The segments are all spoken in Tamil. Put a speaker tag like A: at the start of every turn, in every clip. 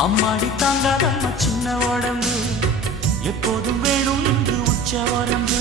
A: அம்மாடி தாங்காதம்மா சின்ன உடம்பு. எப்போதும் வேணும் என்று உச்ச உடம்பு.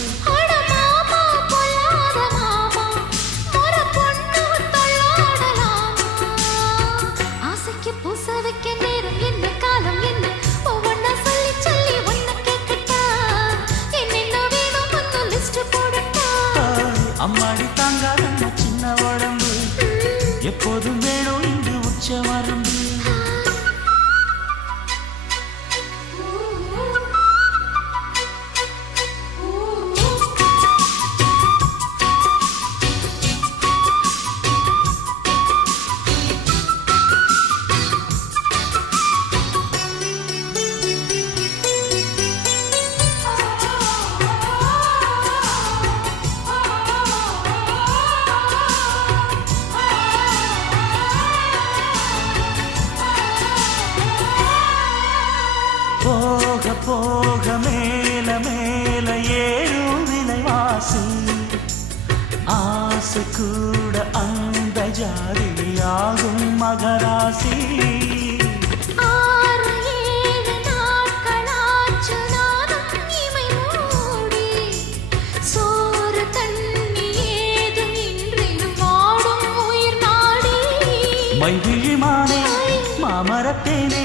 A: மறப்பேனே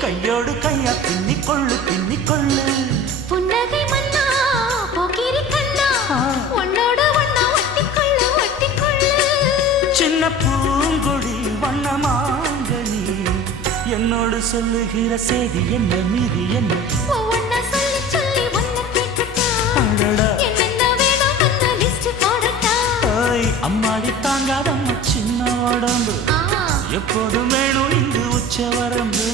A: கையோடு கையா பின்னிக்கொள்ளு பின்னிக்கொள்ளு.
B: புன்னகை மன்னா போகிரி கண்ணா. உன்னோட ஒன்னா ஒட்டிக்கொள்ளு ஒட்டிக்கொள்ளு.
A: சின்ன பூங்குடி வண்ணமாக என்னோடு சொல்லுகிற செய்தி என்ன மீதி என்ன? அம்மாடி தாங்காதம்மா சின்ன உடம்பு. எப்போதும் வேணும் இந்த உச்ச வரம்பு.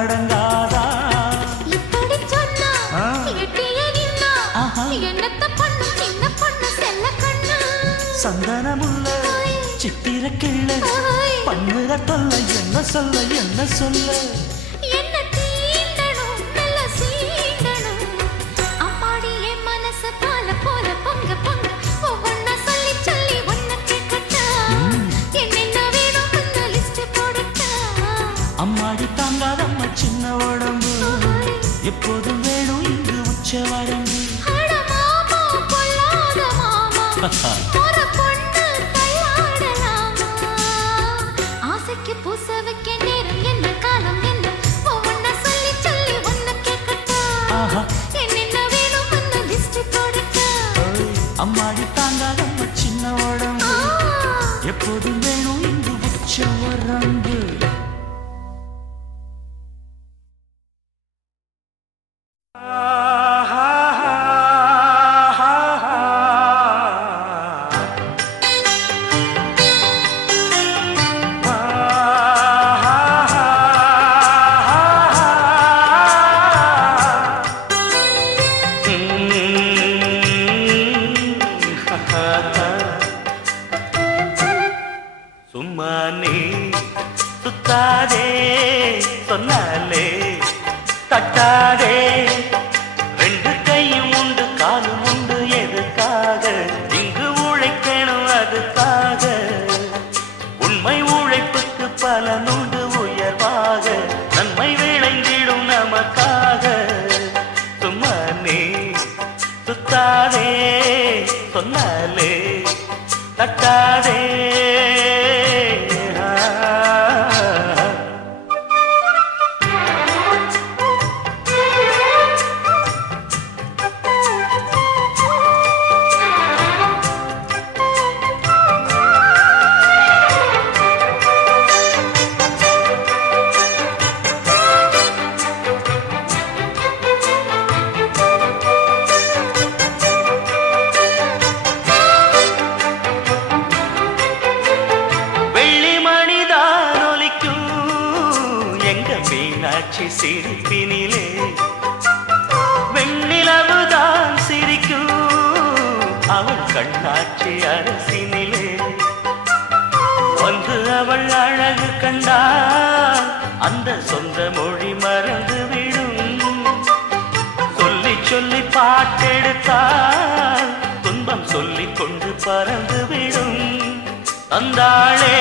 A: அடங்காதா?
B: இப்படி சொன்னா எட்டியே நின்னா என்னத்த பண்ணு சின்ன பொண்ணு செல்ல
A: சந்தனமுள்ள சித்திர கிள்ள பண்ணுற தொல்லை என்ன சொல்ல என்ன சொல்ல? Çıvaran தட்டா சொந்த மொழி மறந்து விடும் சொல்லி சொல்லி பாட்டெடுத்தால் துன்பம் சொல்லிக் கொண்டு பறந்துவிடும். அந்தாளே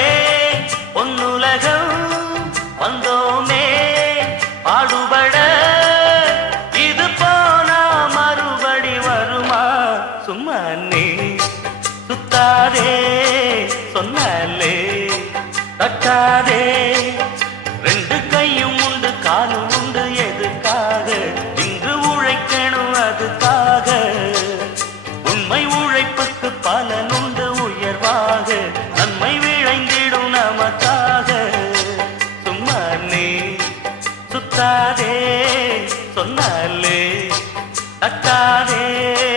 A: தட்டாதே சொன்னாலே தட்டாதே.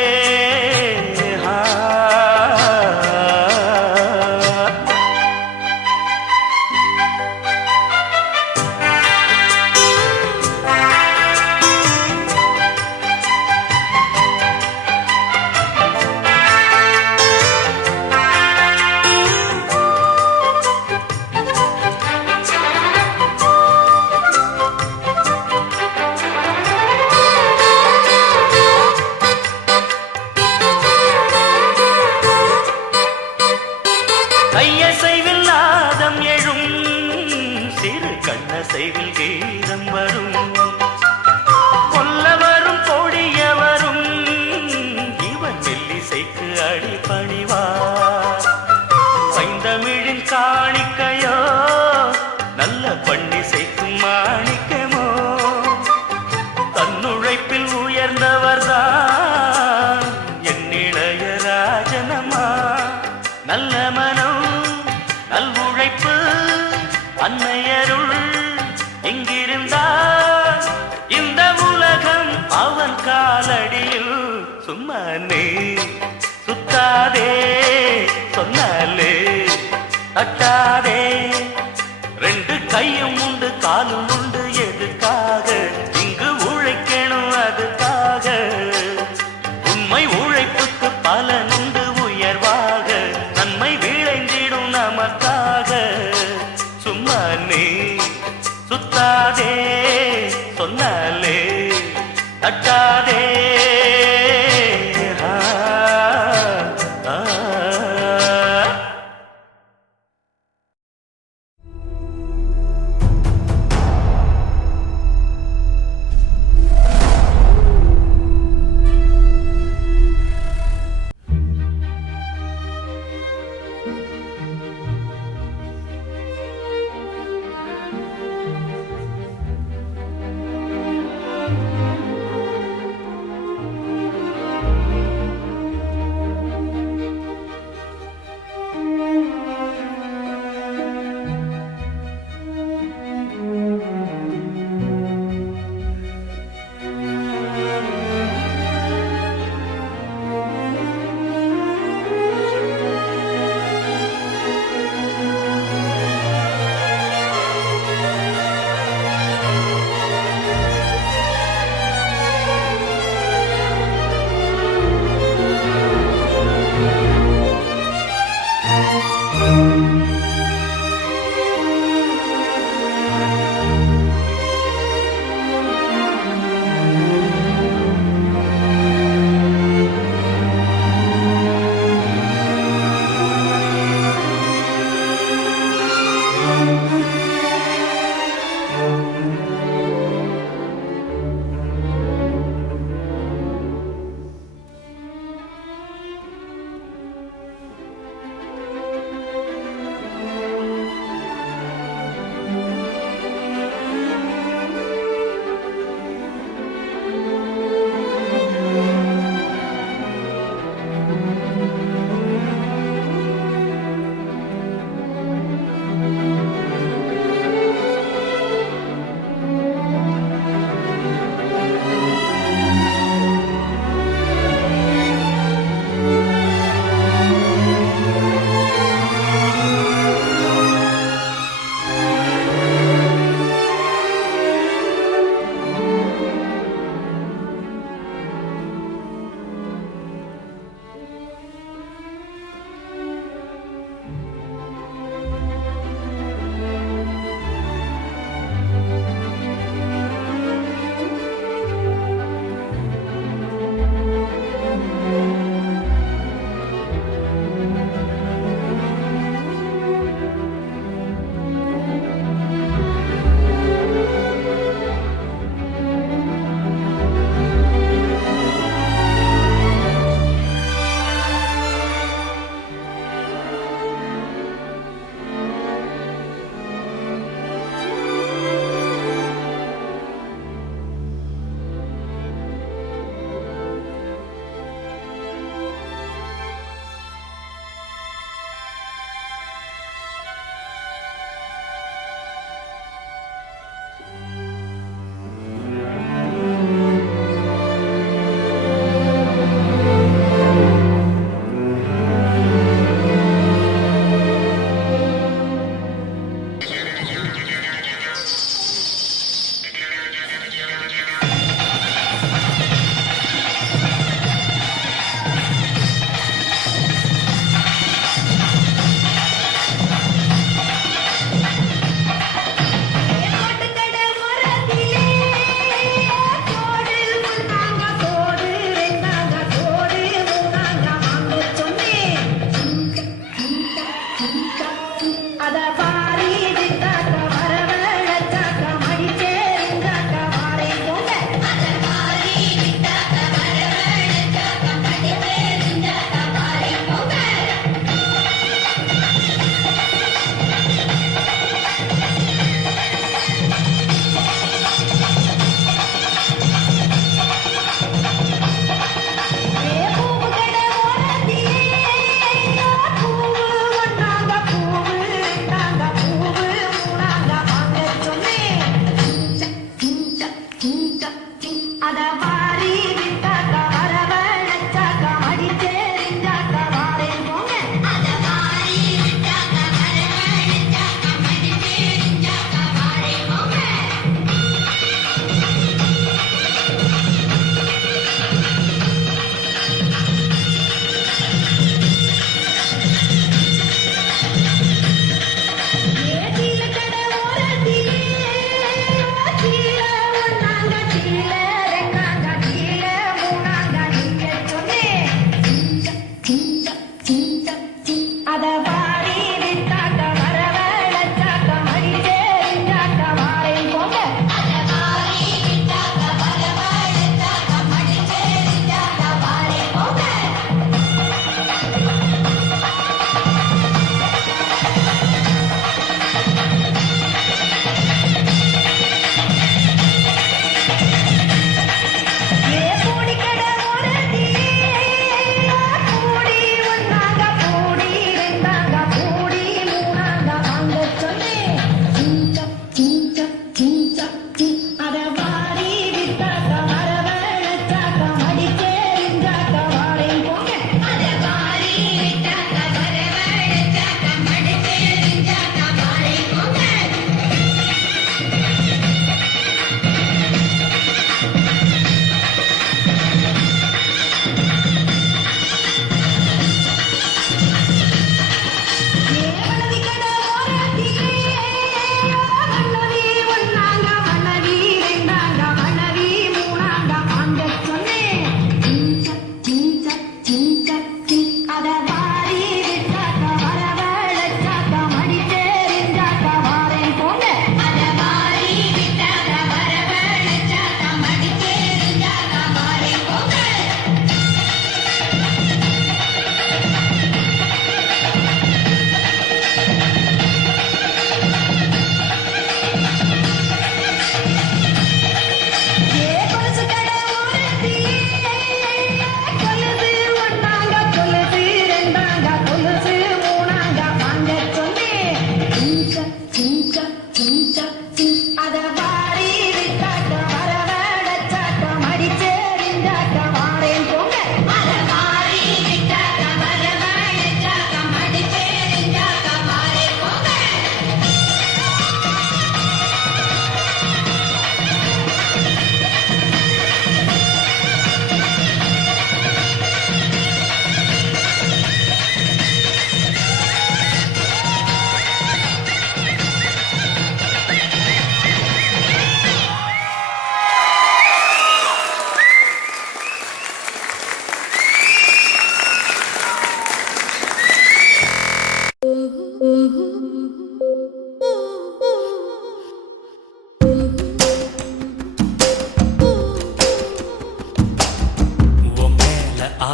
A: கையசைவில் நாதம் எழும் சிறு கண்ணசைவில் கீதம் வரும். சும்மானே சுத்தாதே சொன்னாலே தட்டாதே. ரெண்டு கையும் உண்டு காலும் உண்டு.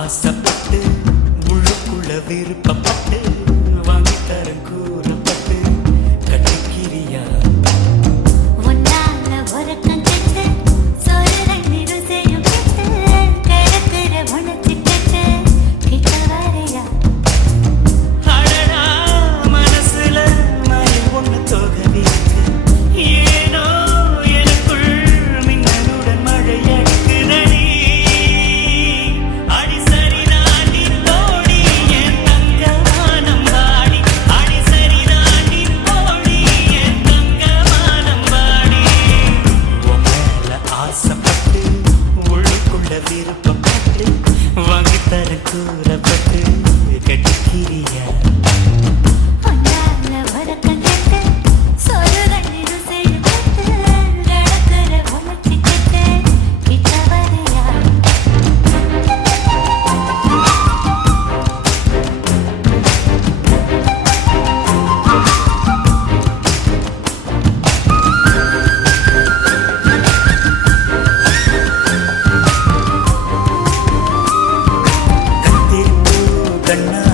A: ஆசைப்பட்டு உள்ளுக்குள்ள விருப்பப்பட்டு I know.